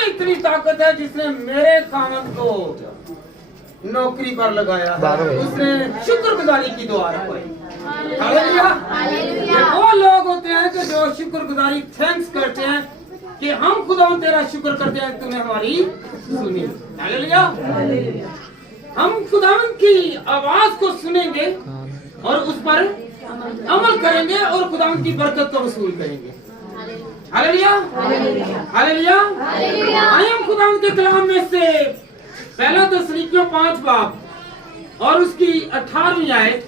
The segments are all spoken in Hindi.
में इतनी ताकत है जिसने मेरे खामद को नौकरी पर लगाया है, उसने शुक्रगुजारी की दुआ रखवाई। हालेलुया। ये वो लोग होते हैं कि जो शुक्रगुजारी थैंक्स करते हैं कि हम खुदा तेरा शुक्र करते हैं, तूने हमारी सुनी। हालेलुया। हम खुदावंद की आवाज को सुनेंगे और उस पर अमल करेंगे और खुदावंद की बरकत को वसूल करेंगे। हालेलुया। हालेलुया। आइए हम खुदावंद के कलाम में से पहला तस्सलीकियों 5 बाब और उसकी 18वीं आयत,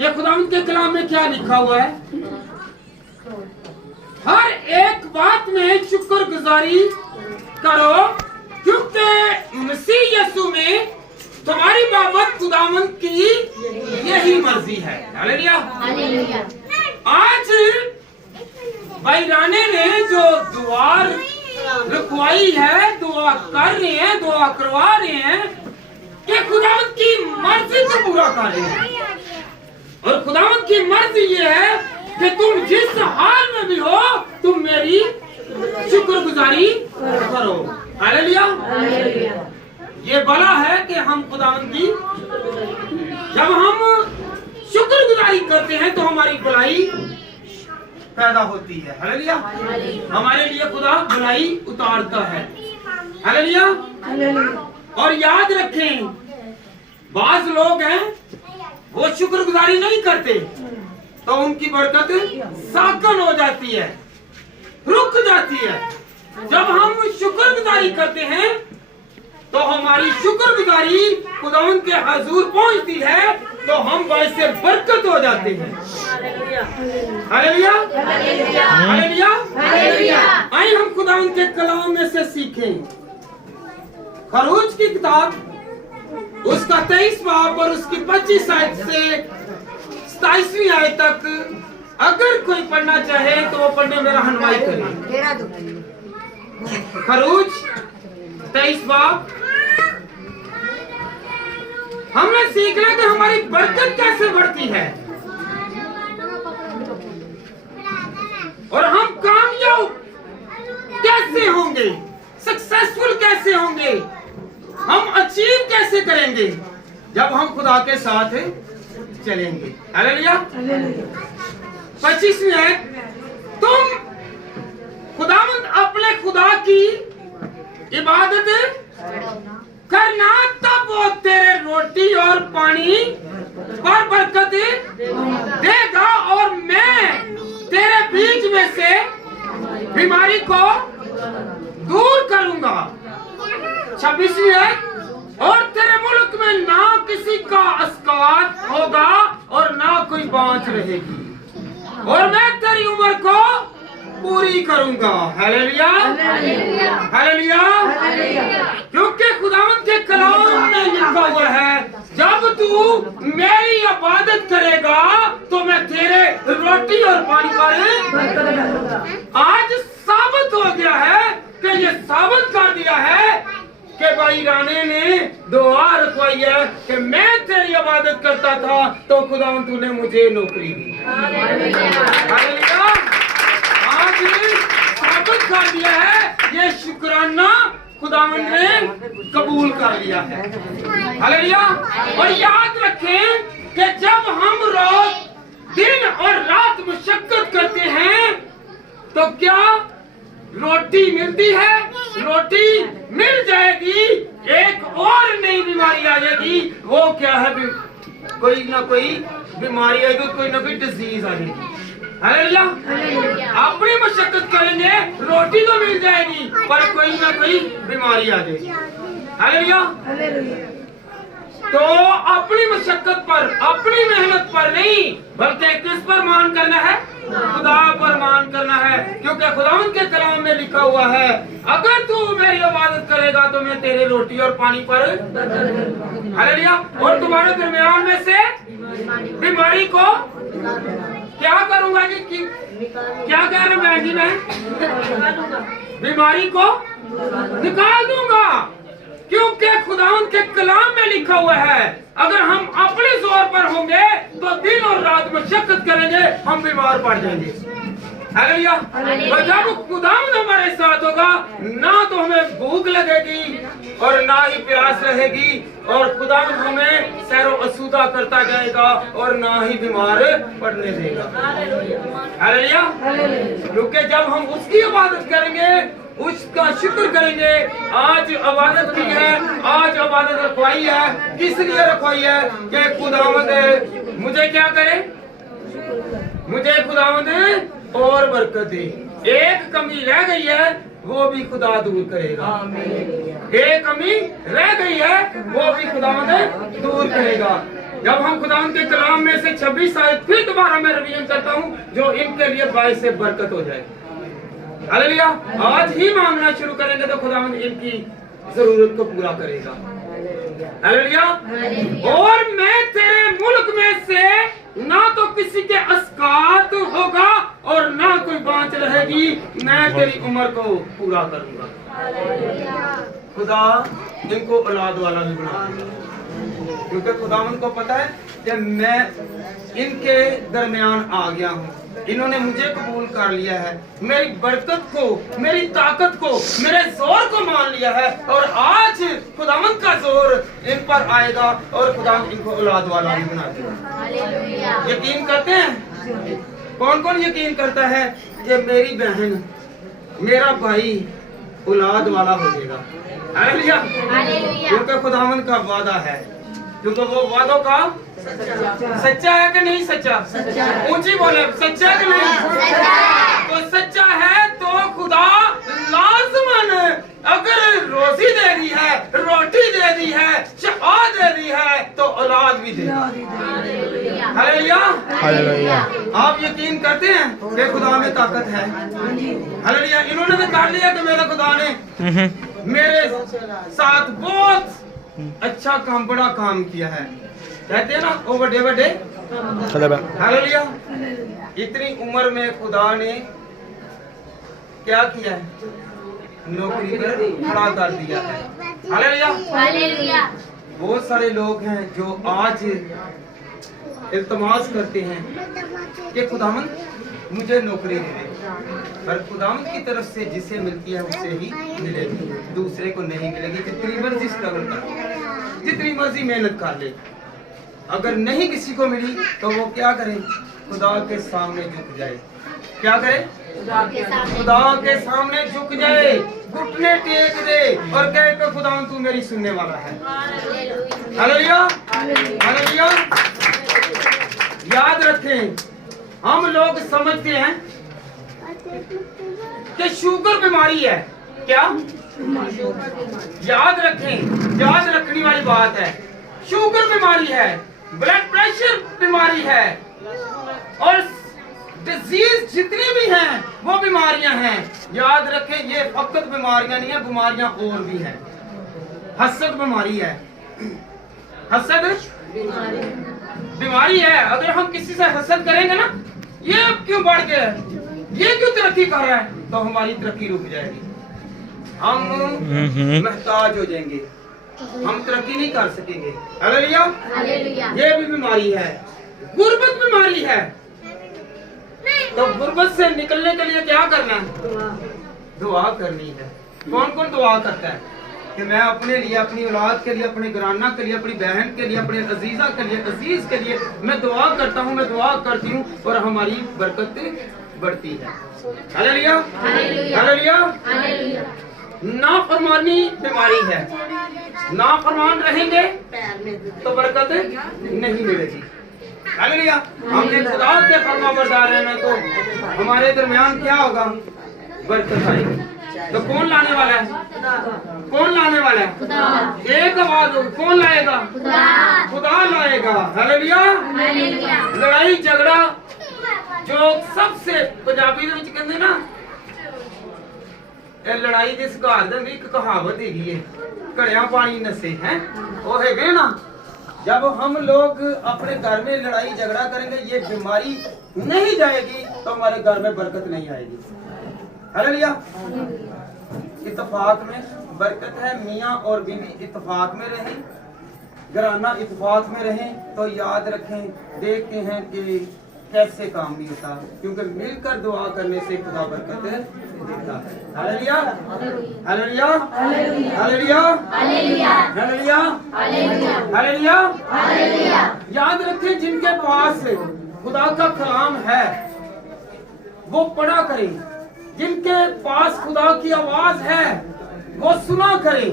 ये खुदावंद के कलाम में क्या लिखा हुआ है? हर एक बात में शुक्रगुजारी करो, क्योंकि मसीह यीशु में तुम्हारी बाबत खुदावंद की यही मर्जी है। हालेलुया। आज भाई राणे ने जो दुआ रखवाई है, दुआ कर रहे हैं, दुआ करवा रहे हैं कि खुदावंद की मर्जी को पूरा कर रहे हैं। और खुदावंद की मर्जी ये है कि तुम जिस हाल में भी हो तुम मेरी शुक्रगुजारी करो। हालेलुया। ये भला है कि हम खुदावंद की जब हम शुक्रगुजारी करते हैं तो हमारी भलाई पैदा होती है। हालेलुया। हमारे लिए खुदा भलाई उतारता है। हालेलुया। और याद रखें, बाज लोग हैं वो शुक्रगुजारी नहीं करते तो उनकी बरकत साकन हो जाती है, रुक जाती है। जब हम शुक्रगुजारी करते हैं तो हमारी शुक्रगुजारी खुदावंद के हुजूर पहुंचती है तो हम बाइसे बरकत हो जाते हैं। हालेलुया। हालेलुया। आइए हम खुदावंद के कलाम में से सीखें। खरूज की किताब उसका 23 बाब और उसकी 25 आयत से 27वीं आयत तक अगर कोई पढ़ना चाहे तो वो पढ़ने में रहनुमाई करे। खरूज 23 बाब हमने सीखना कि हमारी बरकत कैसे बढ़ती है और हम कामयाब कैसे होंगे, सक्सेसफुल कैसे होंगे, हम अचीव कैसे करेंगे जब हम खुदा के साथ चलेंगे। हालेलुया। 25वीं आयत, तुम खुदावंद अपने खुदा की इबादत करना, तब वो तेरे रोटी और पानी पर बरकत देगा और मैं तेरे बीच में से बीमारी को दूर करूंगा। 26वीं आयत, और तेरे मुल्क में ना किसी का अस्कार होगा और ना कोई बाँच रहेगी और मैं तेरी उम्र को पूरी करूंगा। हालेलुया। हालेलुया। क्योंकि खुदावंद के कलाम में लिखा हुआ है, जब तू मेरी इबादत करेगा तो मैं तेरे रोटी और पानी पर। आज साबित हो गया है कि ये साबित कर दिया है कि भाई राणे ने दुआ रखवाई है कि मैं तेरी इबादत करता था तो खुदावंद तूने मुझे नौकरी दी। हालेलुया। आज साबित कर दिया है, ये शुक्राना खुदावंद ने कबूल कर लिया है। हालेलुया। और याद रखें कि जब हम रोज दिन और रात मशक्कत करते हैं तो क्या रोटी मिलती है? रोटी मिल जाएगी, एक और नई बीमारी आ जाएगी। वो क्या है? कोई ना कोई बीमारी आएगी, कोई ना कोई डिजीज आ जाएगी। हालेलुया। अपनी मशक्कत करेंगे, रोटी तो मिल जाएगी पर कोई ना कोई बीमारी आ जाएगी। हालेलुया। तो अपनी मशक्कत पर, अपनी मेहनत पर नहीं बल्कि किस पर मान करना है? खुदा पर मान करना है। क्योंकि खुदावंद के कलाम में लिखा हुआ है, अगर तू मेरी इबादत करेगा तो मैं तेरे रोटी और पानी पर। हालेलुया। और तुम्हारे दरमियान में से बीमारी को क्या करूंगा कि क्या कह रहे बहन जी? मैं बीमारी को निकाल दूंगा। क्योंकि खुदावंद के कलाम में लिखा हुआ है, अगर हम अपने जोर पर होंगे तो दिन और रात मशक्कत करेंगे, हम बीमार पड़ जाएंगे। हालेलुया। और जब खुदावंद हमारे साथ होगा, ना और ना ही प्यास रहेगी, और खुदा हमें सैरो असूदा करता जाएगा और ना ही बीमार पड़ने देगा। हालेलुया। क्योंकि जब हम उसकी इबादत करेंगे, उसका शुक्र करेंगे, आज इबादत की है, आज इबादत रखवाई है, किस लिए रखवाई है कि खुदावंद मुझे क्या करे, मुझे खुदावंद और बरकत दे। एक कमी रह गई है, वो भी खुदा दूर करेगा। एक कमी रह गई है, वो भी खुदावंद दूर करेगा। जब हम खुदावंद के कलाम में से 26 आयत फिर दोबारा मैं रिवीजन करता हूँ, जो इनके लिए बाइस से बरकत हो जाए। हालेलुया। आज ही मांगना शुरू करेंगे तो खुदावंद इनकी जरूरत को पूरा करेगा। हालेलुया। और मैं तेरे मुल्क में से ना तो किसी के अस्कात होगा और ना कोई बाँच रहेगी, मैं तेरी उम्र को पूरा करूंगा। खुदा इनको औलाद वाला भी बना देगा, क्योंकि खुदावंद को पता है कि मैं इनके दरमियान आ गया हूँ, इन्होंने मुझे कबूल कर लिया है, मेरी बरकत को, मेरी ताकत को, मेरे जोर को मान लिया है, और आज खुदावंद का जोर इन पर आएगा और खुदावंद इनको औलाद वाला भी बना देगा। यकीन करते हैं? कौन कौन यकीन करता है कि मेरी बहन, मेरा भाई औलाद वाला हो जाएगा? हालेलुया। क्योंकि खुदावंद का वादा है, क्योंकि वो वादों का सच्चा है कि नहीं सच्चा? ऊंची बोले, सच्चा है कि नहीं? तो सच्चा है तो खुदा लाजमन अगर रोजी दे दी है, रोटी दे दी है, शफा दे दी है, तो औलाद भी दे। हालेलुया। हालेलुया। आप यकीन करते हैं कि खुदा में ताकत है? हालेलुया। इन्होंने तो कर लिया कि मेरे खुदा ने मेरे साथ बहुत अच्छा काम, बड़ा काम किया है। कहते हैं ना वो बड़े बड़े। हालेलुया। इतनी उम्र में खुदा ने क्या किया है? नौकरी पर खड़ा कर दिया है। हालेलुया। बहुत सारे लोग हैं जो आज इल्तमास करते हैं कि खुदावंद मुझे नौकरी दे दे, पर खुदावंद की तरफ से जिसे मिलती है उसे ही मिलेगी, दूसरे को नहीं मिलेगी। जितनी मर्जी स्ट्रगल कर, जितनी मर्जी मेहनत कर ले, अगर नहीं किसी को मिली तो वो क्या करे? खुदा के सामने झुक जाए। क्या करे? खुदा के सामने झुक जाए, घुटने टेक दे और कहे कि खुदावंद तू मेरी सुनने वाला है। हालेलुया। हालेलुया। याद रखें, हम लोग समझते हैं कि शुगर बीमारी है। क्या? याद रखें, याद रखने वाली बात है, शुगर बीमारी है, ब्लड प्रेशर बीमारी है, और डिजीज जितनी भी हैं वो बीमारियां हैं। याद रखें, ये फकत बीमारियां नहीं है, बीमारियां और भी हैं। हसद बीमारी है, हसद बीमारी है। अगर हम किसी से हसद करेंगे ना, ये क्यों बढ़ गया, ये क्यों तरक्की कर रहा है, तो हमारी तरक्की रुक जाएगी, हम महताज हो जाएंगे, हम तरक्की नहीं कर सकेंगे। हालेलुया। ये भी बीमारी है। गुर्बत बीमारी है, तो गुर्बत से निकलने के लिए क्या करना है? दुआ करनी है। कौन कौन दुआ करता है कि मैं अपने लिए, अपनी औलाद के लिए, अपने घराना के लिए, अपनी बहन के लिए, अपने अजीजा के लिए, अजीज के लिए मैं दुआ करता हूँ, मैं दुआ करती हूँ और हमारी बरकत बढ़ती है। हालेलुया। हालेलुया। नाफरमानी बीमारी है, नाफरमान रहेंगे तो बरकत नहीं मिलेगी। हालेलुया। हमने खुदा के फरमाबरदार रहना तो हमारे दरमियान क्या होगा? बरकत आएगी। तो कौन लाने वाला है? कौन लाने वाला है? एक आवाज, कौन लाएगा? खुदा लाएगा। हालेलुया। लड़ाई झगड़ा जो सबसे पंजाबी ਦੇ ਵਿੱਚ ਕਹਿੰਦੇ ਨਾ, ਇਹ ਲੜਾਈ ਦੇ ਘਰ ਦੇ ਇੱਕ ਕਹਾਵਤ ਹੈਗੀ ਹੈ, ਘੜਿਆਂ ਪਾਣੀ ਨਸੇ ਹੈ, ਉਹ ਹੈਗੇ ਨਾ, जब हम लोग अपने घर में लड़ाई झगड़ा करेंगे, ये बीमारी नहीं जाएगी तो हमारे घर में बरकत नहीं आएगी। हालेलुया। इत्तेफाक में बरकत है। मियाँ और बीवी इत्तेफाक में रहें, घराना इत्तेफाक में रहें, तो याद रखें, देखते हैं कि कैसे काम नहीं होता, क्योंकि मिलकर दुआ करने से खुदा बरकत देता है। Hallelujah hallelujah hallelujah hallelujah hallelujah hallelujah. याद रखें, जिनके पास खुदा का कलाम है वो पढ़ा करें, जिनके पास खुदा की आवाज है वो सुना करें।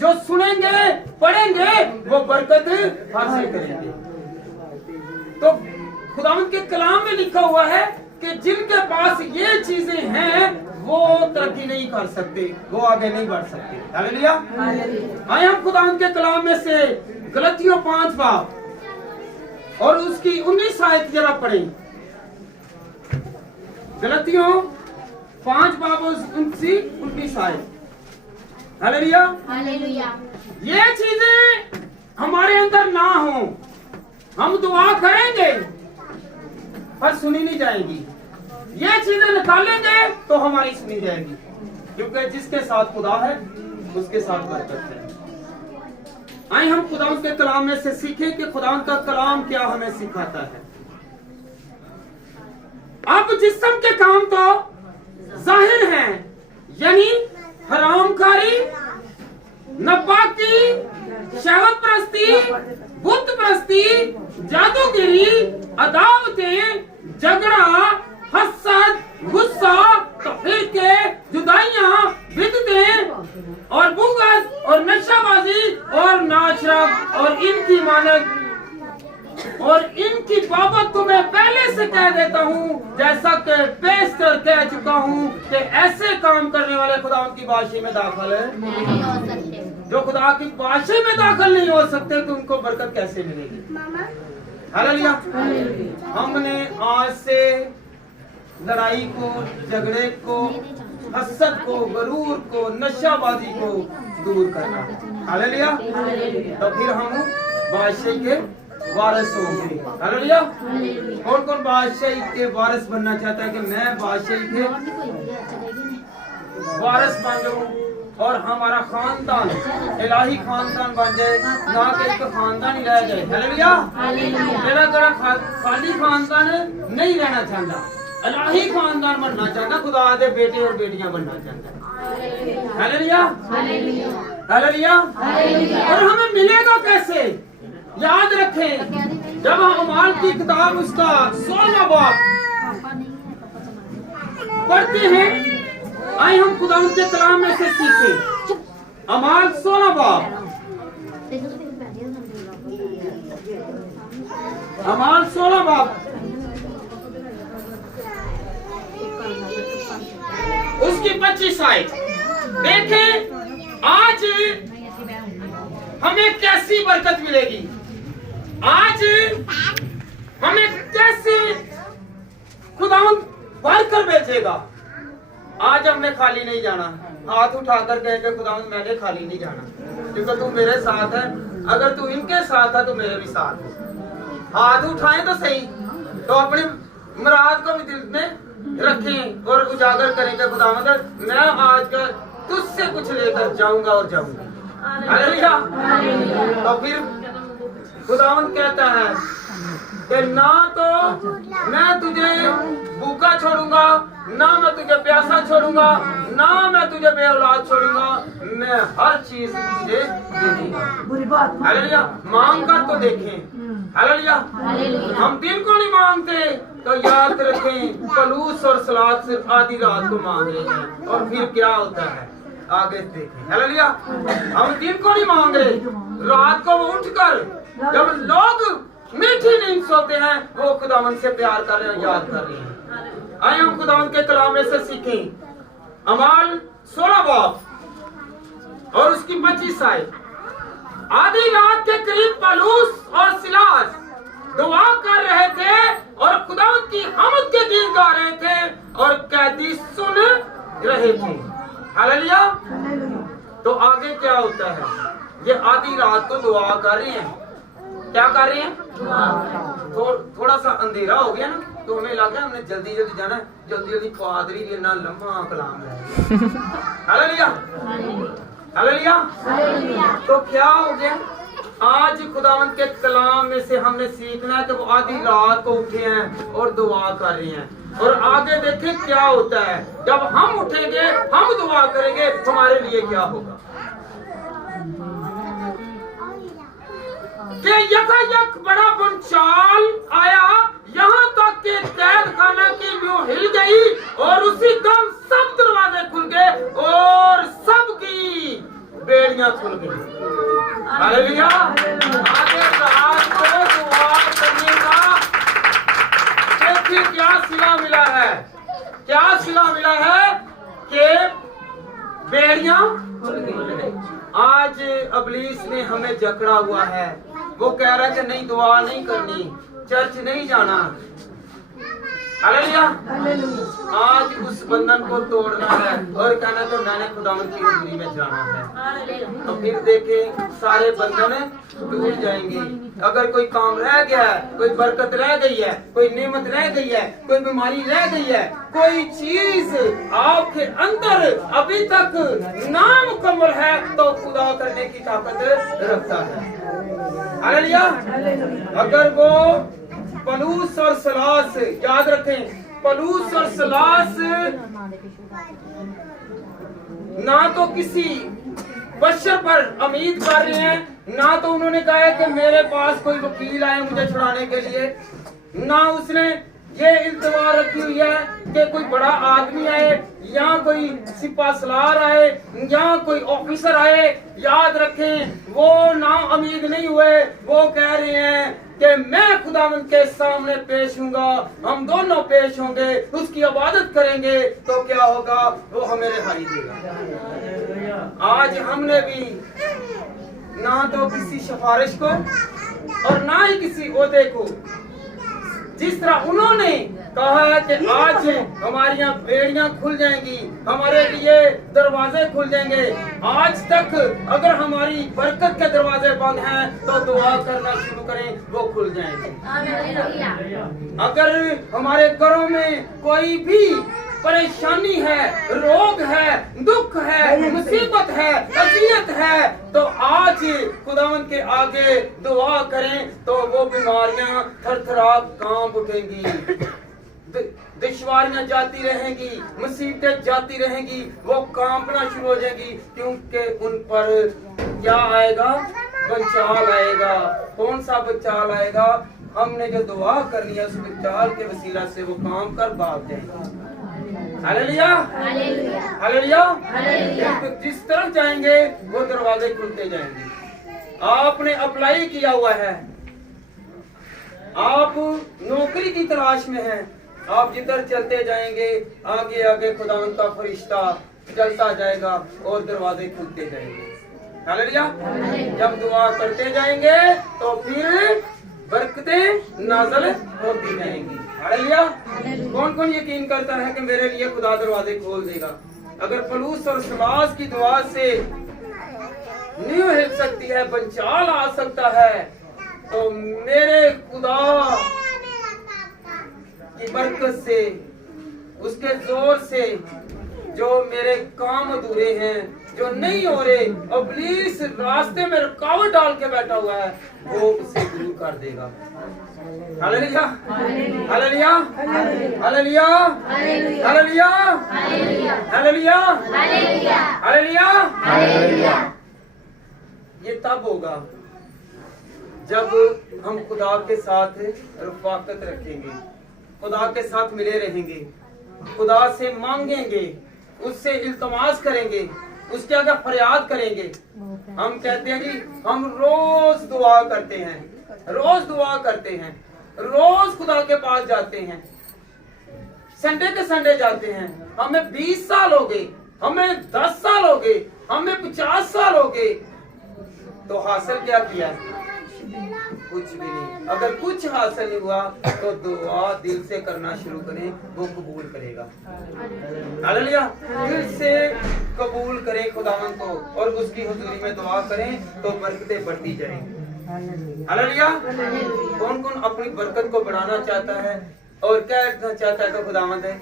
जो सुनेंगे पढ़ेंगे वो बरकत हासिल करेंगे। तो खुदावंद के कलाम में लिखा हुआ है कि जिनके पास ये चीजें हैं वो तरक्की नहीं कर सकते, वो आगे नहीं बढ़ सकते। हालेलुया। आए हम खुदावंद के कलाम में से गलतियों 5 बाब और उसकी 19 आयत जरा पढ़ें। गलतियों 5 बाब और 19 आयत। Hallelujah hallelujah. ये चीजें हमारे अंदर ना हो, हम दुआ करेंगे पर सुनी नहीं जाएगी। ये चीजें निकालेंगे तो हमारी सुनी जाएगी, क्योंकि जिसके साथ खुदा है उसके साथ बरकत है। आइए हम खुदा के कलाम में से सीखें कि खुदा का कलाम क्या हमें सिखाता है। अब जिस्म के काम तो जाहिर हैं, यानी हरामकारी, नापाकी, शहवत परस्ती, बुत परस्ती, जादूगिरी, अदावतें, झगड़ा, हसद, गुस्सा, तफरीके, जुदाइयां, बिदतें और बुग़्ज़ और नशाबाजी और नाशरब और इनकी मानक और इनकी बाबत तो मैं पहले से कह देता हूँ, जैसा कि बेशतर कह चुका हूँ कि ऐसे काम करने वाले खुदा की बादशाही में दाखिल नहीं हो सकते। जो खुदा की बादशाही में दाखिल नहीं हो सकते तो उनको बरकत कैसे मिलेगी। हालेलुया। हमने आज से लड़ाई को, झगड़े को, हसद को, गरूर को, नशाबाजी को दूर करना। हालेलुया। तो फिर हम बादशाही के वारिस होंगे। हालेलुया। कौन कौन बादशाही के वारिस बनना चाहता है कि मैं बादशाही के वारिस बन जाऊं और हमारा खानदान इलाही खानदान बन जाए, ना कि एक खानदान ही रह जाए। हालेलुया। मेरा जरा खाली खानदान नहीं रहना चाहता, इलाही खानदान बनना चाहता, खुदा दे बेटे और बेटियां बनना चाहता। Hallelujah hallelujah. और हमें मिलेगा कैसे? याद रखें, जब हम अमाल की किताब उसका 16वां बाब पढ़ते हैं, आइए हम खुदा के कलाम में से सीखें। अमाल 16 बाब, अमाल 16 बाब उसकी 25 आयत देखें। आज हमें कैसी बरकत मिलेगी, आज हमें कैसे खुदावंद भर कर भेजेगा। आज हमने खाली नहीं जाना, हाथ उठाकर कह के खुदावंद मैंने खाली नहीं जाना, क्योंकि तू मेरे साथ है। अगर तू इनके साथ है तो मेरे भी साथ है। हाथ उठाएं तो सही, तो अपनी मुराद को भी दिल में रखें और उजागर करें कि खुदावंद मैं आज का तुझसे कुछ लेकर जाऊंगा और जाऊंगा। हालेलुया। तो फिर खुदावंद कहता है कि ना तो मैं तुझे भूखा छोड़ूंगा, ना मैं तुझे प्यासा छोड़ूंगा, ना मैं तुझे बे औलाद छोड़ूंगा, मैं हर चीज तुझे दे दूंगा। हालेलुया। मांग कर तो देखें। हालेलुया। हम दिन को नहीं मांगते तो याद रखें, पलूस और सलाद सिर्फ आधी रात को मांग रहे हैं, और फिर क्या होता है आगे देखें। हालेलुया। हम दिन को नहीं मांग रहे, रात को उठकर जब लोग मीठी नींद सोते हैं वो खुदावंद से प्यार कर रहे हैं, याद कर रहे हैं। आइए हम खुदावंद के कलाम में से सीखें। अमाल 16 बाब और उसकी 25 आयत। आधी रात के करीब पलूस और सिलास दुआ कर रहे थे और खुदावंद की हम्द के गीत गा रहे थे और कैदी सुन रहे थे। हालेलुया। तो आगे क्या होता है? ये आधी रात को दुआ कर रहे हैं। क्या कर रहे हैं? थोड़ा सा अंधेरा हो गया ना, तो हमें लगा हमने जल्दी जल्दी जाना, जल्दी जल्दी पादरी भी इतना लंबा कलाम है। Hallelujah hallelujah. तो क्या हो गया? आज खुदावंद के कलाम में से हमने सीखना है कि वो आधी रात को उठे हैं और दुआ कर रहे हैं। और आगे देखें क्या होता है, जब हम उठेंगे, हम दुआ करेंगे, हमारे लिए क्या होगा। कि यकायक बड़ा भूचाल आया, यहाँ तक कि कैद खाना की न्यू हिल गई और उसी दम सब दरवाजे खुल गए और सबकी बेड़ियां खुल गई। हालेलुया। आगे रात को दुआ करने का देखिए क्या सिला मिला है, क्या सिला मिला है कि बेड़ियां खुल गई। आज इब्लीस ने हमें जकड़ा हुआ है, वो कह रहा है कि नहीं दुआ नहीं करनी, चर्च नहीं जाना। हालेलुया। आज उस बंधन को तोड़ना है और कहना तो मैंने खुदावंद की हुजूरी में जाना है, तो फिर देखें सारे बंधन टूट जाएंगे। अगर कोई काम रह गया है, कोई बरकत रह गई है, कोई नेमत रह गई है, कोई बीमारी रह गई है, कोई चीज आपके अंदर अभी तक नामुकम्मल है, तो खुदा करने की ताकत रखता है। हालेलुया। अगर वो पलूस और सलास, याद रखें, पलूस और सलास ना तो किसी बशर पर उम्मीद कर रहे हैं, ना तो उन्होंने कहा है कि मेरे पास कोई वकील आए मुझे छुड़ाने के लिए, ना उसने ये इल्तवा रखी हुई है कि कोई बड़ा आदमी आए या कोई सिपा सलार आए या कोई ऑफिसर आए। याद रखें वो ना उम्मीद नहीं हुए, वो कह रहे हैं कि मैं खुदावंद के सामने पेश हूँगा, हम दोनों पेश होंगे, उसकी इबादत करेंगे, तो क्या होगा, वो हमें रिहाई देगा। आज हमने भी ना तो किसी सिफारिश को और ना ही किसी ओहदे को, जिस तरह उन्होंने कहा है कि आज हमारी यहाँ बेड़ियां खुल जाएंगी, हमारे लिए दरवाजे खुल जाएंगे, आज तक अगर हमारी बरकत के दरवाजे बंद हैं तो दुआ करना शुरू करें, वो खुल जाएंगे। अगर हमारे घरों में कोई भी परेशानी है, रोग है, दुख है, मुसीबत है, अजियत है, तो आज खुदावंद के आगे दुआ करें तो वो बीमारियां थरथरा कांप उठेंगी, दुश्वारियां जाती रहेंगी, मुसीबतें जाती रहेंगी, वो कांपना शुरू हो जाएंगी, क्योंकि उन पर क्या आएगा, बचाव आएगा। कौन सा बचाव आएगा, हमने जो दुआ करनी है उस बचाव के वसीला से वो काम कर भाग जाएंगे। Hallelujah, hallelujah. तो जिस तरफ जाएंगे वो दरवाजे खुलते जाएंगे। आपने अप्लाई किया हुआ है, आप नौकरी की तलाश में हैं, आप जिधर चलते जाएंगे आगे आगे खुदावंद का फरिश्ता चलता जाएगा और दरवाजे खुलते जाएंगे। हालेलुया। जब दुआ करते जाएंगे तो फिर बरकतें नाज़िल होती जाएंगी। हालेलुया। कौन कौन यकीन करता है कि मेरे लिए खुदा दरवाजे खोल देगा। अगर पलूस और सलास की दुआ से नींव हिल सकती है, बंचाल आ सकता है, तो मेरे खुदा की बरकत से, उसके जोर से जो मेरे काम अधूरे हैं, जो नहीं हो रहे, इब्लीस रास्ते में रुकावट डाल के बैठा हुआ है, वो उसे दूर कर देगा। Hallelujah, hallelujah, hallelujah, hallelujah, hallelujah, hallelujah. ये तब होगा जब हम खुदा के साथ रफाकत रखेंगे, खुदा के साथ मिले रहेंगे, खुदा से मांगेंगे, उससे इल्तमास करेंगे, उसके आगे फरियाद करेंगे। हम कहते हैं जी हम रोज दुआ करते हैं, रोज दुआ करते हैं, रोज खुदा के पास जाते हैं, संडे के संडे जाते हैं। हमें 20 साल हो गए, हमें 10 साल हो गए, हमें 50 साल हो गए, तो हासिल क्या किया? कुछ भी नहीं। अगर कुछ हासिल नहीं हुआ तो दुआ दिल से करना शुरू करें, वो कबूल करेगा। हालेलुया। दिल से कबूल करें खुदावंद को और उसकी हुजूरी में दुआ करें तो बरकतें बढ़ती जाएंगी। हालेलुया। कौन कौन अपनी बरकत को बढ़ाना चाहता है और क्या चाहता है? तो खुदावंद है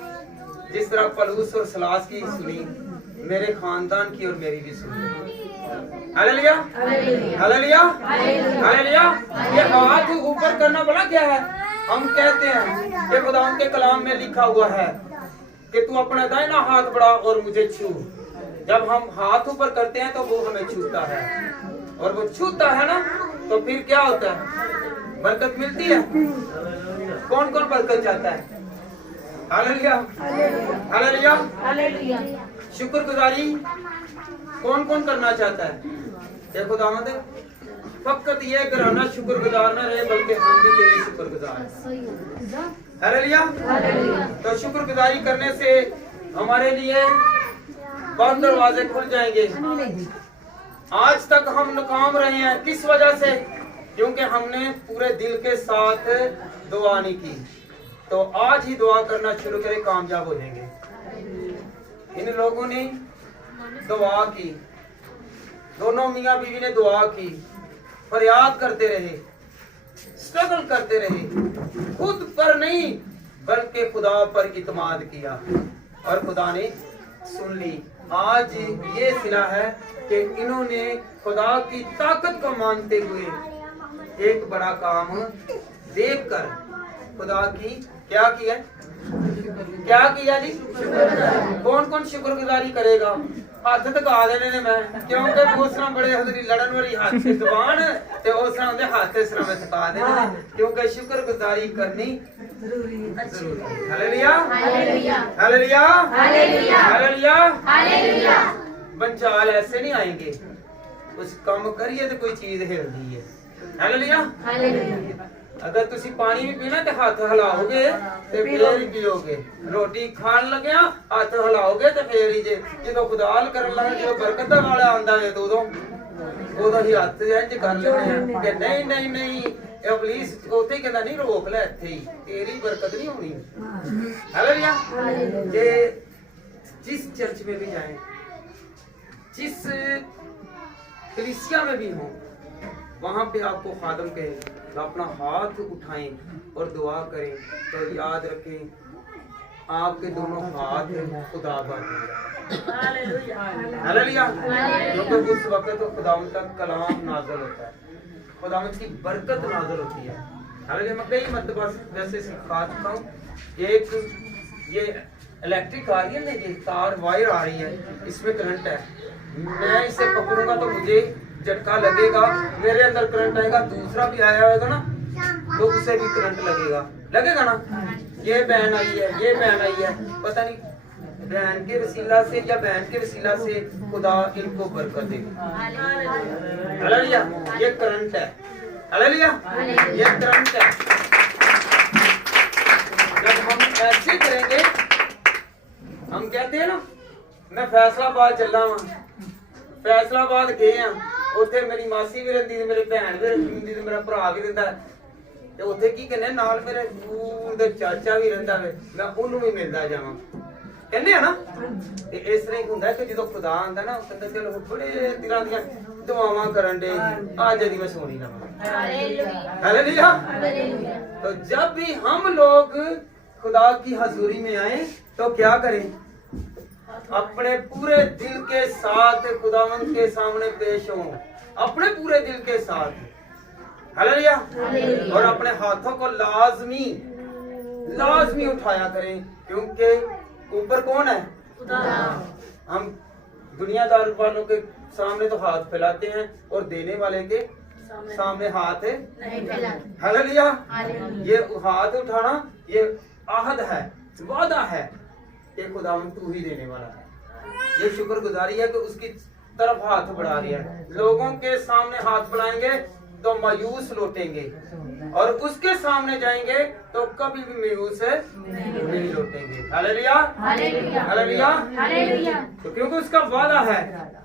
जिस तरह पलूस और सलास की सुनी, मेरे खानदान की और मेरी भी सुन ले। Hallelujah, hallelujah, hallelujah. ये हाथ ऊपर करना बड़ा क्या है? हम कहते हैं कि खुदा के कलाम में लिखा हुआ है कि तू अपना दाहिना हाथ बढ़ा और मुझे छू। जब हम हाथ ऊपर करते हैं तो वो हमें छूता है, और वो छूता है ना तो फिर क्या होता है? बरकत मिलती है। कौन कौन बरकत चाहता है? Hallelujah, hallelujah, hallelujah. शुक्रगुजारी कौन कौन करना चाहता है? देखो दामद, फकत ये घराना शुक्रगुजार न रहे बल्कि हम भी तेरे शुक्रगुजार हैं। हालेलुया। तो शुक्रगुजारी करने से हमारे लिए बहुत दरवाजे खुल जाएंगे। आज तक हम नाकाम रहे हैं, किस वजह से? क्योंकि हमने पूरे दिल के साथ दुआ नहीं की। तो आज ही दुआ करना शुरू करें, कामयाब हो जाएंगे। इन लोगों ने दुआ की, दोनों मियाँ बीवी ने दुआ की, फरियाद करते रहे, स्ट्रगल करते रहे, खुद पर नहीं बल्कि खुदा पर इत्माद किया और खुदा ने सुन ली। आज ये सिला है कि इन्होंने खुदा की ताकत को मानते हुए एक बड़ा काम देखकर खुदा की क्या किया? क्या किया जी? कौन कौन शुक्रगुजारी करेगा? हाथ तका देने ने मैं, क्योंकि उस तरह बड़े हजरी लड़न वाली हाथ से जुबान ते उस तरह दे हाथ से में तका देने, क्योंकि शुक्रगुजारी करनी जरूरी है। Hallelujah, hallelujah, hallelujah, hallelujah, hallelujah. बंचाल ऐसे नहीं आएंगे, कुछ काम करिए तो कोई चीज हिलती है। Hallelujah, hallelujah. अगर तुसी पानी भी पीना तो हाथ हिलाओगे तो फिर ही पियोगे। रोटी खान लगे हाथ हिलाओगे तो फिर ही जे जो खुदाल करन लगे, जो बरकत वाला आंदा है तो उदों ही हाथ इंज कर लेने कि नहीं नहीं नहीं, इबलीस उथे कहंदा नहीं, रोक ले इत्थे ही, तेरी बरकत नहीं होनी। हालेलुया। ये जिस चर्च में भी जाएं, जिस कलीसिया में भी हो, वहां पे आपको खादम कहे अपना हाथ उठाएं और दुआ करें, तो याद रखें आपके दोनों हाथ खुदा पर। हालेलुया। क्योंकि उस वक्त तो खुदावंद का कलाम नाज़िल होता है, खुदावंद की बरकत नाज़िल होती है। हालेलुया। मैं कई मरतबा वैसे सिखा चुका हूँ। एक ये इलेक्ट्रिक आ रही है ना, ये तार वायर आ रही है, इसमें करंट है। मैं इसे पकड़ूंगा तो मुझे झटका लगेगा, मेरे अंदर करंट आएगा, दूसरा भी आया होगा ना तो उसे भी करंट लगेगा, लगेगा ना। ये बहन आई है, ये बहन आई है, पता नहीं बहन के वसीला से या बहन के वसीला से खुदा इनको बरकत देगा। हालेलुया। ये करंट है। हालेलुया। ये करंट है। जब हम ऐसे करेंगे, हम कहते हैं ना, मैं फैसलाबाद चला वहां, फैसलाबाद गए हैं, ਉੱਥੇ ਮੇਰੀ ਮਾਸੀ ਵੀ ਰਹਿੰਦੀ ਤੇ ਮੇਰੀ ਭੈਣ ਵੀ ਰਹਿੰਦੀ ਤੇ ਮੇਰਾ ਭਰਾ ਵੀ ਰਹਿੰਦਾ ਤੇ ਉੱਥੇ ਕੀ ਕਹਿੰਦੇ ਨਾਲ ਮੇਰੇ ਦੂਰ ਦੇ ਚਾਚਾ ਵੀ ਰਹਿੰਦਾ ਵੇ, ਮੈਂ ਉਹਨੂੰ ਵੀ ਮਿਲਦਾ ਜਾਵਾਂ, ਕਹਿੰਦੇ ਆ ਨਾ। ਤੇ ਇਸ ਤਰ੍ਹਾਂ ਹੀ ਹੁੰਦਾ ਕਿ ਜਦੋਂ ਖੁਦਾ ਆਂਦਾ ਨਾ, ਉਹ ਕਹਿੰਦਾ ਚਲੋ ਬੜੇ ਦਿਨਾਂ ਦੀਆਂ ਦੁਆਵਾਂ ਕਰਨ ਦੇ, ਅੱਜ ਦੀ ਮੈਂ ਸੋਣੀ ਲਵਾਂ। हालेलुया। तो जब भी हम लोग खुदा की हजूरी में आए तो क्या करें? अपने पूरे दिल के साथ खुदावंद के सामने पेश हो, अपने पूरे दिल के साथ। हालेलुया। और अपने हाथों को लाजमी लाजमी उठाया करें, क्योंकि ऊपर कौन है? खुदा। हम दुनियादार वालों के सामने तो हाथ फैलाते हैं और देने वाले के सामने हाथ नहीं फैलाते। हालेलुया। ये हाथ उठाना ये आहद है, वादा है कि खुदावंद तू ही देने वाला है। ये शुक्रगुजारी है कि उसकी तरफ हाथ बढ़ा रही है। लोगों के सामने हाथ बढ़ाएंगे तो मायूस लौटेंगे, और उसके सामने जाएंगे तो कभी भी मायूस नहीं लौटेंगे। Hallelujah, hallelujah, hallelujah. तो क्योंकि उसका वादा है,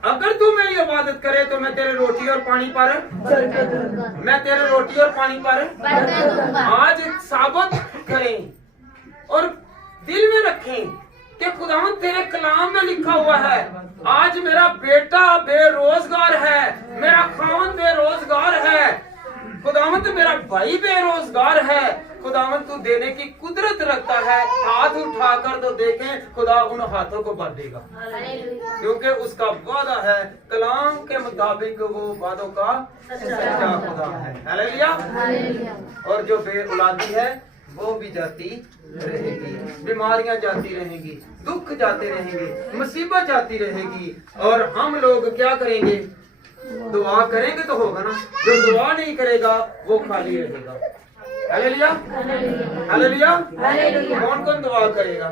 अगर तू मेरी इबादत करे तो मैं तेरे रोटी और पानी पर मैं तेरे रोटी और पानी पर आज साबित करें और दिल में रखें कि खुदावंद तेरे कलाम में लिखा हुआ है, आज मेरा बेटा बेरोजगार है, मेरा खावन बेरोजगार है, खुदावंद मेरा भाई बेरोजगार है, खुदावन तू देने की कुदरत रखता है, हाथ उठाकर तो देखें, खुदा उन हाथों को भर देगा, क्योंकि उसका वादा है, कलाम के मुताबिक वो वादों का सच्चा खुदा है। हालेलुया। और जो बे औलादी है वो भी जाती रहेगी, बीमारियां जाती रहेंगी, दुख जाते रहेंगे, मुसीबत जाती रहेगी, और हम लोग क्या करेंगे? दुआ करेंगे तो होगा ना, जो दुआ नहीं करेगा वो खाली रहेगा। Hallelujah, hallelujah. कौन कौन दुआ करेगा?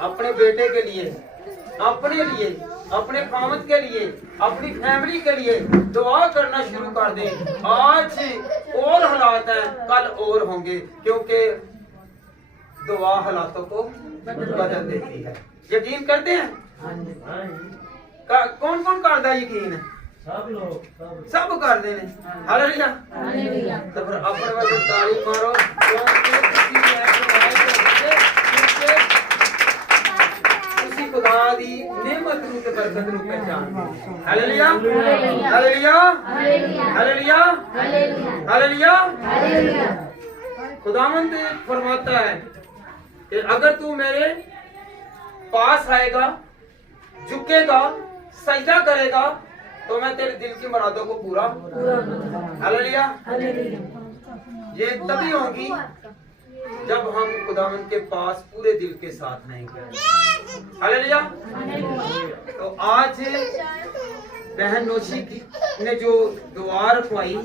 अपने बेटे के लिए, अपने लिए, अपने खामद के लिए, अपनी फैमिली के लिए दुआ करना शुरू कर दे। आज और हालात हैं, कल और होंगे, क्योंकि दुआ हालातों को बदल देती है। यकीन करते हैं? कौन कौन करता है यकीन? सब कर देने। हालेलुया। तो फिर अपने वाले ताली मारो, उसी खुदा दी नेमत नूं ते बरकत नूं पहचान। Hallelujah, hallelujah, hallelujah, hallelujah. खुदावंद फरमाता है कि अगर तू मेरे पास आएगा, झुकेगा, सजदा करेगा, तो मैं तेरे दिल की मुरादों को पूरा। हालेलुया। ये तभी होगी जब हम खुदावंद के पास पूरे दिल के साथ आएंगे। हालेलुया। तो आज बहन नौशी की ने जो दुआ रखवाई,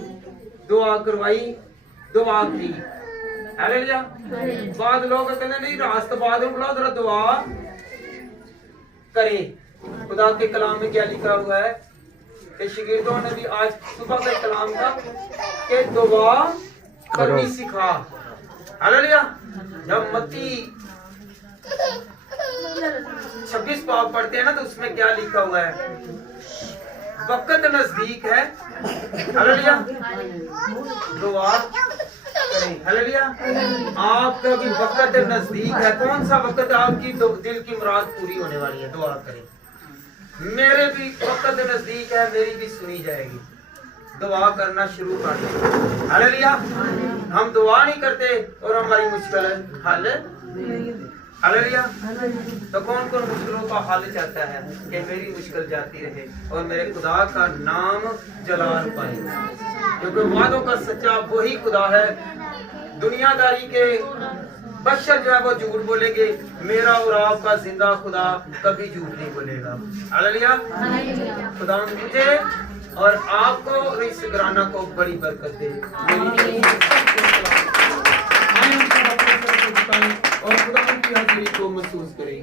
दुआ करवाई, दुआ की। हालेलुया। बाद लोग कहते नहीं रास्त बाद बुलाओ जरा दुआ करे। खुदा के कलाम में क्या लिखा हुआ है कि शागिर्दों ने भी आज सुबह के कलाम का कि दुआ करनी सिखा। हालेलुया। जब मत्ती 26 पाप पढ़ते हैं ना, तो उसमें क्या लिखा हुआ है? वक्त नजदीक है, हालेलुया, दुआ करें। हालेलुया। आपका भी वक्त नजदीक है। कौन सा वक्त? आपकी दिल की मुराद पूरी होने वाली है, दुआ करें। मेरे भी वक्त नजदीक है, मेरी भी सुनी जाएगी। दुआ करना शुरू कर दें। हालेलुया। हम दुआ नहीं करते और हमारी मुश्किल हल। हालेलुया। तो कौन कौन मुश्किलों का हल चाहता है कि मेरी मुश्किल जाती रहे और मेरे खुदा का नाम जलाल पाए? क्योंकि वादों का सच्चा वही खुदा है। दुनियादारी के बशर जो है वो झूठ बोलेंगे, मेरा और आपका जिंदा खुदा कभी झूठ नहीं बोलेगा। हालेलुया। खुदा मुझे और आपको और इस घराना को बड़ी बरकत दे। और खुदा की हाजिरी को महसूस करें।